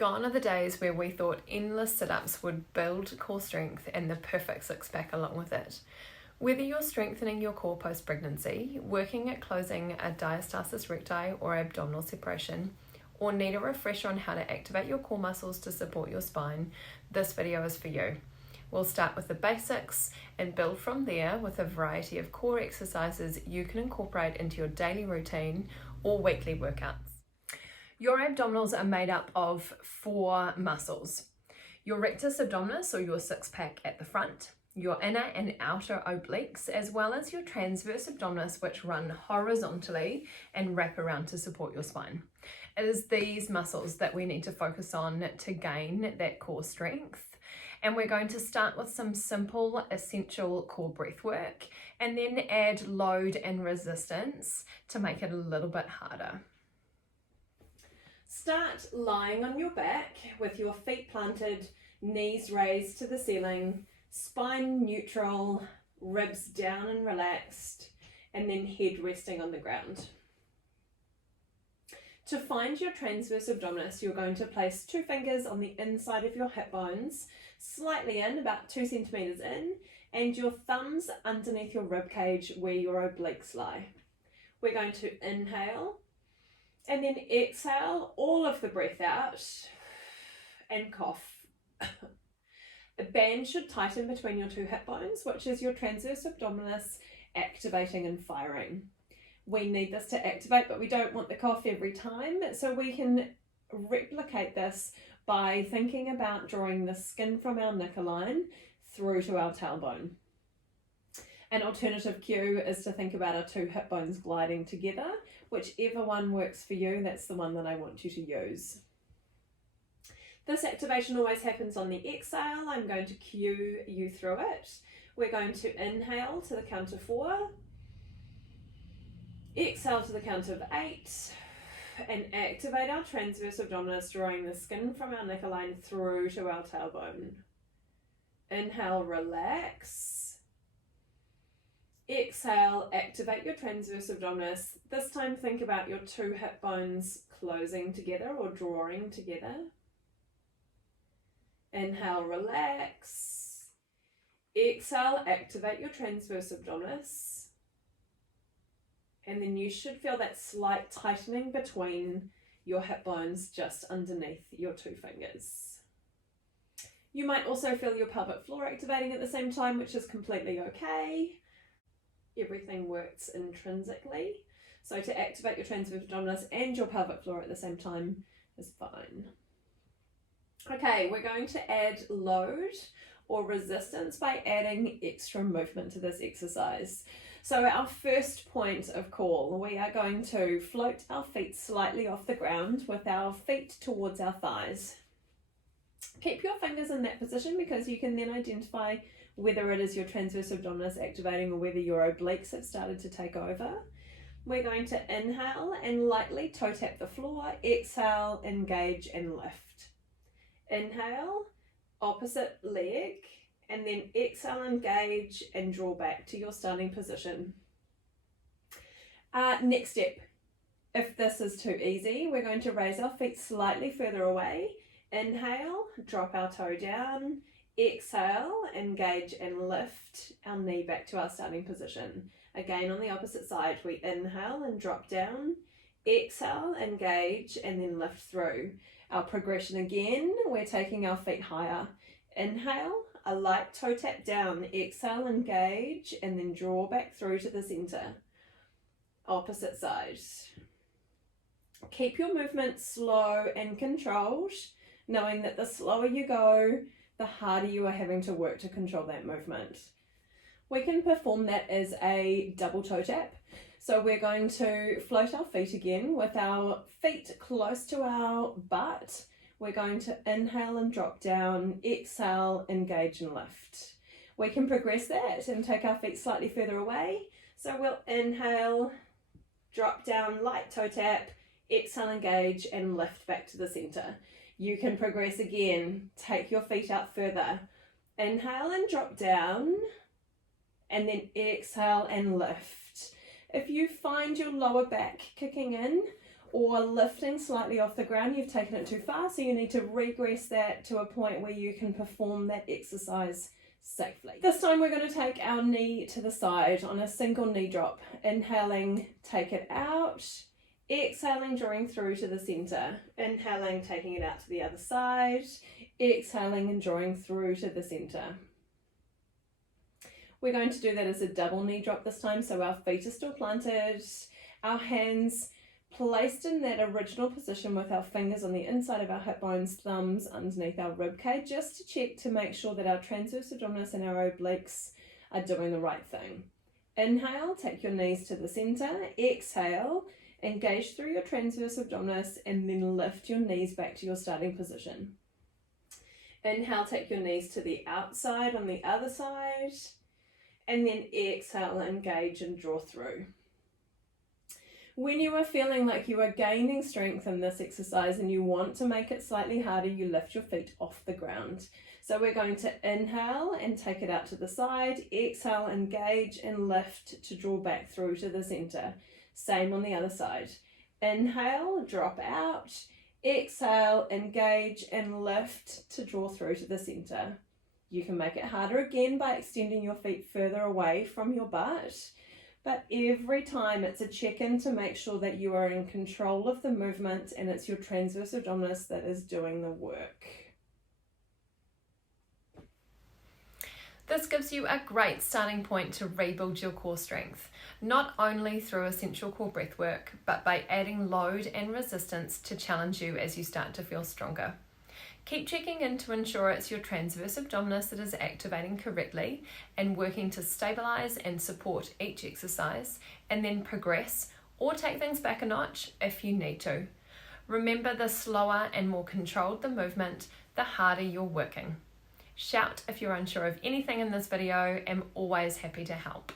Gone are the days where we thought endless sit-ups would build core strength and the perfect six-pack along with it. Whether you're strengthening your core post-pregnancy, working at closing a diastasis recti or abdominal separation, or need a refresher on how to activate your core muscles to support your spine, this video is for you. We'll start with the basics and build from there with a variety of core exercises you can incorporate into your daily routine or weekly workouts. Your abdominals are made up of 4 muscles. Your rectus abdominis, or your six-pack at the front, your inner and outer obliques, as well as your transverse abdominis, which run horizontally and wrap around to support your spine. It is these muscles that we need to focus on to gain that core strength. And we're going to start with some simple, essential core breath work, and then add load and resistance to make it a little bit harder. Start lying on your back with your feet planted, knees raised to the ceiling, spine neutral, ribs down and relaxed, and then head resting on the ground. To find your transverse abdominis, you're going to place 2 fingers on the inside of your hip bones, slightly in, about 2 centimeters in, and your thumbs underneath your rib cage where your obliques lie. We're going to inhale and then exhale all of the breath out and cough. A band should tighten between your 2 hip bones, which is your transverse abdominis activating and firing. We need this to activate, but we don't want the cough every time, so we can replicate this by thinking about drawing the skin from our neckline through to our tailbone. An alternative cue is to think about our 2 hip bones gliding together. Whichever one works for you, that's the one that I want you to use. This activation always happens on the exhale. I'm going to cue you through it. We're going to inhale to the count of 4, exhale to the count of 8, and activate our transverse abdominis, drawing the skin from our neckline through to our tailbone. Inhale, relax. Exhale, activate your transverse abdominis. This time think about your 2 hip bones closing together or drawing together. Inhale, relax. Exhale, activate your transverse abdominis. And then you should feel that slight tightening between your hip bones just underneath your 2 fingers. You might also feel your pelvic floor activating at the same time, which is completely okay. Everything works intrinsically. So to activate your transverse abdominis and your pelvic floor at the same time is fine. Okay, we're going to add load or resistance by adding extra movement to this exercise. So our first point of call, we are going to float our feet slightly off the ground with our feet towards our thighs. Keep your fingers in that position because you can then identify whether it is your transverse abdominis activating or whether your obliques have started to take over. We're going to inhale and lightly toe tap the floor, exhale, engage and lift. Inhale, opposite leg, and then exhale, engage and draw back to your starting position. Next step, if this is too easy, we're going to raise our feet slightly further away. Inhale, drop our toe down. Exhale, engage and lift our knee back to our starting position. Again, on the opposite side, we inhale and drop down. Exhale, engage and then lift through. Our progression again, we're taking our feet higher. Inhale, a light toe tap down. Exhale, engage and then draw back through to the center. Opposite side. Keep your movement slow and controlled, knowing that the slower you go, the harder you are having to work to control that movement. We can perform that as a double toe tap. So we're going to float our feet again with our feet close to our butt. We're going to inhale and drop down, exhale, engage and lift. We can progress that and take our feet slightly further away. So we'll inhale, drop down, light toe tap, exhale, engage and lift back to the center. You can progress again, take your feet out further. Inhale and drop down, and then exhale and lift. If you find your lower back kicking in, or lifting slightly off the ground. You've taken it too far, so you need to regress that to a point where you can perform that exercise safely. This time we're going to take our knee to the side on a single knee drop. Inhaling, take it out. Exhaling, drawing through to the center. Inhaling, taking it out to the other side. Exhaling and drawing through to the center. We're going to do that as a double knee drop this time, so our feet are still planted, our hands placed in that original position with our fingers on the inside of our hip bones, thumbs underneath our rib cage, just to check to make sure that our transverse abdominis and our obliques are doing the right thing. Inhale, take your knees to the center. Exhale, engage through your transverse abdominis and then lift your knees back to your starting position. Inhale, take your knees to the outside on the other side. And then exhale, engage and draw through. When you are feeling like you are gaining strength in this exercise and you want to make it slightly harder, you lift your feet off the ground. So we're going to inhale and take it out to the side, exhale, engage and lift to draw back through to the center. Same on the other side. Inhale, drop out, exhale, engage and lift to draw through to the center. You can make it harder again by extending your feet further away from your butt, but every time it's a check-in to make sure that you are in control of the movement and it's your transverse abdominis that is doing the work. This gives you a great starting point to rebuild your core strength, not only through essential core breathwork, but by adding load and resistance to challenge you as you start to feel stronger. Keep checking in to ensure it's your transverse abdominis that is activating correctly and working to stabilize and support each exercise, and then progress or take things back a notch if you need to. Remember, the slower and more controlled the movement, the harder you're working. Shout if you're unsure of anything in this video. I'm always happy to help.